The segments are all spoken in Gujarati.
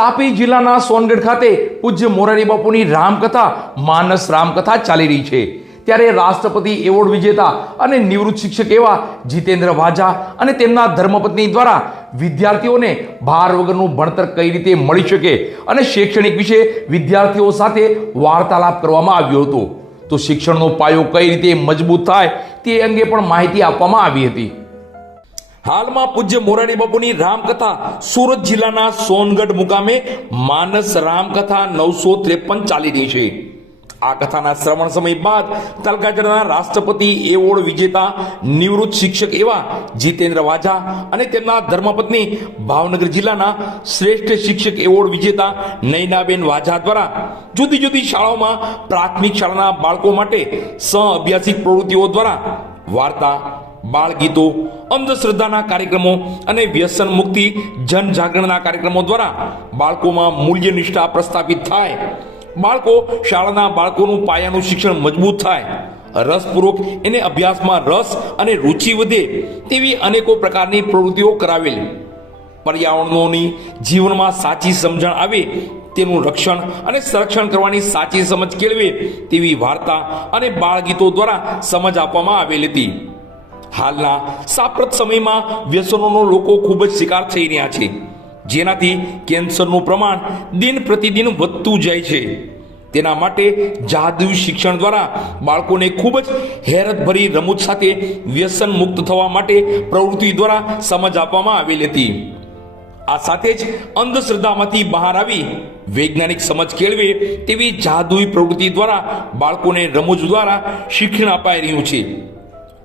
તાપી જિલ્લાના સોનગઢ ખાતે પૂજ્ય મોરારી બાપુની રામકથા માનસ રામકથા ચાલી રહી છે। ત્યારે રાષ્ટ્રપતિ એવોર્ડ વિજેતા અને નિવૃત્ત શિક્ષક એવા જીતેન્દ્ર વાજા અને તેમના ધર્મપત્ની દ્વારા વિદ્યાર્થીઓને ભાર વગરનું ભણતર કઈ રીતે મળી શકે અને શૈક્ષણિક વિશે વિદ્યાર્થીઓ સાથે વાર્તાલાપ કરવામાં આવ્યો હતો। તો શિક્ષણનો પાયો કઈ રીતે મજબૂત થાય તે અંગે પણ માહિતી આપવામાં આવી હતી। હાલમાં પૂજ્ય મોરારી બાપુની રામકથા સુરત જિલ્લાના સોનગઢ મુકામે માનસ રામકથા 953 ચાલી રહી છે। આ કથાના શ્રવણ સમય બાદ તાલુકા જિલ્લાના રાષ્ટ્રપતિ એવોર્ડ વિજેતા નિવૃત્ત શિક્ષક એવા જીતેન્દ્ર વાજા અને તેમના ધર્મપત્ની ભાવનગર જિલ્લાના શ્રેષ્ઠ શિક્ષક એવોર્ડ વિજેતા નયનાબેન વાજા દ્વારા જુદી જુદી શાળાઓમાં પ્રાથમિક શાળાના બાળકો માટે સહ અભ્યાસિક પ્રવૃત્તિઓ દ્વારા વાર્તા, બાળ ગીતો, અંધશ્રદ્ધાના કાર્યક્રમો અને વ્યસન મુક્તિ જનજાગરણના કાર્યક્રમો દ્વારા બાળકોમાં મૂલ્ય નિષ્ઠા પ્રસ્થાપિત થાય, બાળકો શાળાના બાળકોનું પાયાનું શિક્ષણ મજબૂત થાય, રસપૂર્વક એને અભ્યાસમાં રસ અને રુચિ વધે તેવી અનેકો પ્રકારની પ્રવૃત્તિઓ કરાવેલ, પર્યાવરણોની જીવનમાં સાચી સમજણ આવે તેનું રક્ષણ અને સંરક્ષણ કરવાની સાચી સમજ કેળવે તેવી વાર્તા અને બાળ ગીતો દ્વારા સમજ આપવામાં આવેલ હતી। હાલના સાંપ્રત સમયમાં વ્યસનોનો લોકો ખૂબ જ શિકાર થઈ રહ્યા છે, જેનાથી કેન્સરનું પ્રમાણ દિન પ્રતિદિન વધતું જાય છે। તેના માટે જાદુઈ શિક્ષણ દ્વારા બાળકોને ખૂબ જ હેરતભરી રમૂજ સાથે વ્યસન મુક્ત થવા માટે પ્રવૃત્તિ દ્વારા સમજ આપવામાં આવેલી હતી। આ સાથે જ અંધશ્રદ્ધામાંથી બહાર આવી વૈજ્ઞાનિક સમજ કેળવે તેવી જાદુઈ પ્રવૃત્તિ દ્વારા બાળકોને રમૂજ દ્વારા શિક્ષણ અપાઈ રહ્યું છે।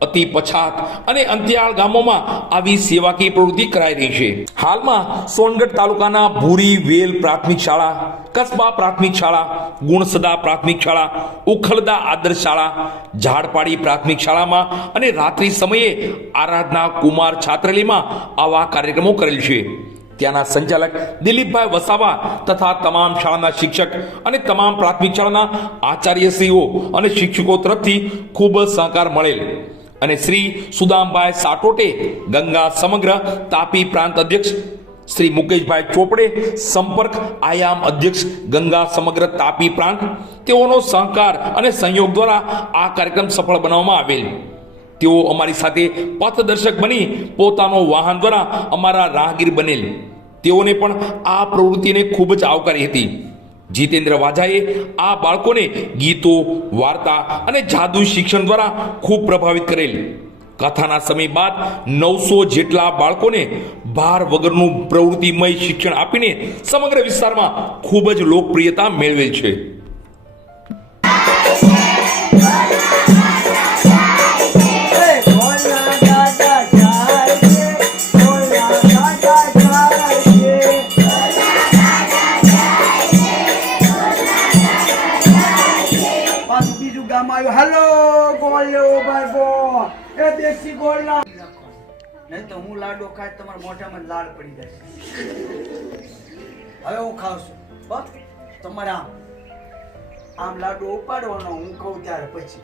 અતિ પછાત અને અંતરિયાળ ગામોમાં આવી સેવાકીય પ્રવૃત્તિ કરાઈ રહી છે। હાલમાં સોનગઢ તાલુકાના ભૂરી વેલ પ્રાથમિક શાળા, કસ્બા પ્રાથમિક શાળા, ગુણસદા પ્રાથમિક શાળા, ઉખલદા આદર્શ શાળા, ઝાડપાડી પ્રાથમિક શાળામાં અને રાત્રિ સમયે આરાધના કુમાર છાત્રાલયમાં આવા કાર્યક્રમો કરેલ છે। ત્યાંના સંચાલક દિલીપભાઈ વસાવા તથા તમામ શાળાના શિક્ષક અને તમામ પ્રાથમિક શાળાના આચાર્યશ્રીઓ અને શિક્ષકો તરફથી ખૂબ જ સહકાર મળેલ અને શ્રી સુદામભાઈ સાટોટે, ગંગા સમગ્ર તાપી પ્રાંત અધ્યક્ષ શ્રી મુકેશભાઈ ચોપડે, સંપર્ક આયામ અધ્યક્ષ ગંગા સમગ્ર તાપી પ્રાંત, તેઓનો સહકાર અને સહયોગ દ્વારા આ કાર્યક્રમ સફળ બનાવવામાં આવેલ। તેઓ અમારી સાથે પથદર્શક બની પોતાનો વાહન દ્વારા અમારા રાહગીર બનેલ। તેઓને પણ આ પ્રવૃત્તિને ખૂબ જ આવકારી હતી। જીતેન્દ્ર વાજાએ આ બાળકોને ગીતો, વાર્તા અને જાદુઈ શિક્ષણ દ્વારા ખૂબ પ્રભાવિત કરેલ। કથાના સમય બાદ 900 જેટલા બાળકોને ભાર વગરનું પ્રવૃત્તિમય શિક્ષણ આપીને સમગ્ર વિસ્તારમાં ખૂબ જ લોકપ્રિયતા મેળવેલ છે। हेलो गोलो बाबो ए देसी गोला नहीं तो हूँ लाडो खाए तुम्हारे मोटा में लाड पड़ी जाए। હવે હું ખાઉં છું બસ તમારે આમ લાડુ ઉપાડવાનો હું કહું ત્યારે પછી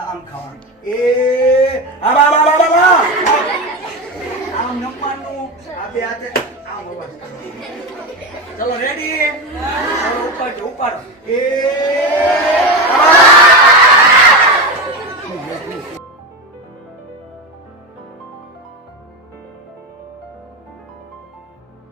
આમ ખાવાનું એ આમ નમવાનું આ બે હાથે આમ ચલો રેડી ઉપાડો એ